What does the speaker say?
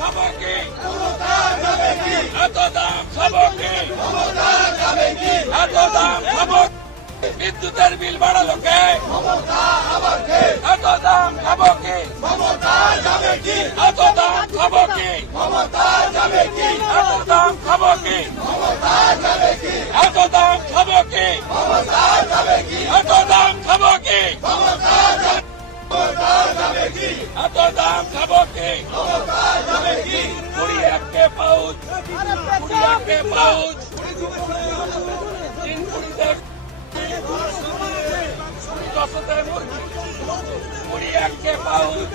খাবো কি এত দাম খাবো কি এত দাম খাবো বিদ্যুতের বিল বাড়ালো কে এত দাম খাবো কি এত দাম খাবো কি এত দাম খাবো কি এত দাম খাবো কি এত দাম খাবো কি এত দাম খাবো কি 21 के पाउच 21 के पाउच 3 21 के पाउच